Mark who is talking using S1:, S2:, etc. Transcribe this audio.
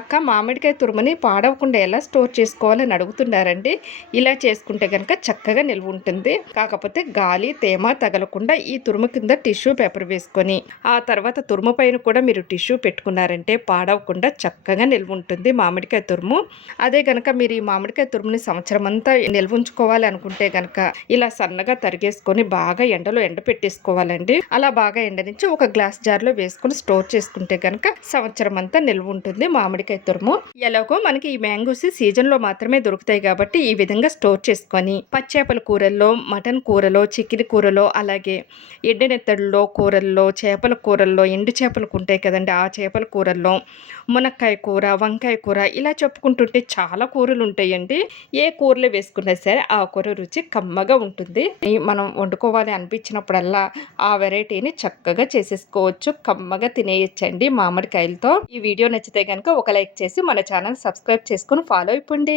S1: అక్క మామిడికాయ తురుముని పాడవకుండా ఎలా స్టోర్ చేసుకోవాలని అడుగుతున్నారండి. ఇలా చేసుకుంటే కనుక చక్కగా నిల్వ ఉంటుంది. కాకపోతే గాలి తేమ తగలకుండా ఈ తురుము కింద టిష్యూ పేపర్ వేసుకొని ఆ తర్వాత తురుము పైన కూడా మీరు టిష్యూ పెట్టుకున్నారంటే పాడవకుండా చక్కగా నిల్వ ఉంటుంది మామిడికాయ తురుము. అదే కనుక మీరు ఈ మామిడికాయ తురుముని సంవత్సరం అంతా నిల్వ ఉంచుకోవాలి అనుకుంటే కనుక ఇలా సన్నగా తరిగేసుకొని బాగా ఎండలో ఎండ పెట్టేసుకోవాలండి. అలా బాగా ఎండ నుంచి ఒక గ్లాస్ జార్లో వేసుకొని స్టోర్ చేసుకుంటే కనుక సంవత్సరం అంతా నిల్వ ఉంటుంది మామిడికాయ తురుము ఎలాగో మనకి ఈ మ్యాంగోస్ సీజన్లో మాత్రమే దొరుకుతాయి కాబట్టి ఈ విధంగా స్టోర్ చేసుకొని పచ్చేపల కూరల్లో మటన్ కూరలో చికెన్ కూరలో అలాగే ఎండినెత్తడులో కూరల్లో చేపల కూరల్లో ఎండు చేపలు ఉంటాయి కదండి. ఆ చేపల కూరల్లో మునక్కాయ కూర వంకాయ కూర ఇలా చెప్పుకుంటుంటే చాలా కూరలు ఉంటాయండి. ఏ కూరలు వేసుకున్నా సరే ఆ కూర రుచి కమ్మగా ఉంటుంది. మనం వండుకోవాలి అనిపించినప్పుడల్లా ఆ వెరైటీని చక్కగా చేసేసుకోవచ్చు. కమ్మగా తినేయచ్చండి మామిడికాయలతో. ఈ వీడియో నచ్చితే కనుక ఒక ఒక లైక్ చేసి మన ఛానల్ సబ్స్క్రైబ్ చేసుకొని ఫాలో అయిపోండి.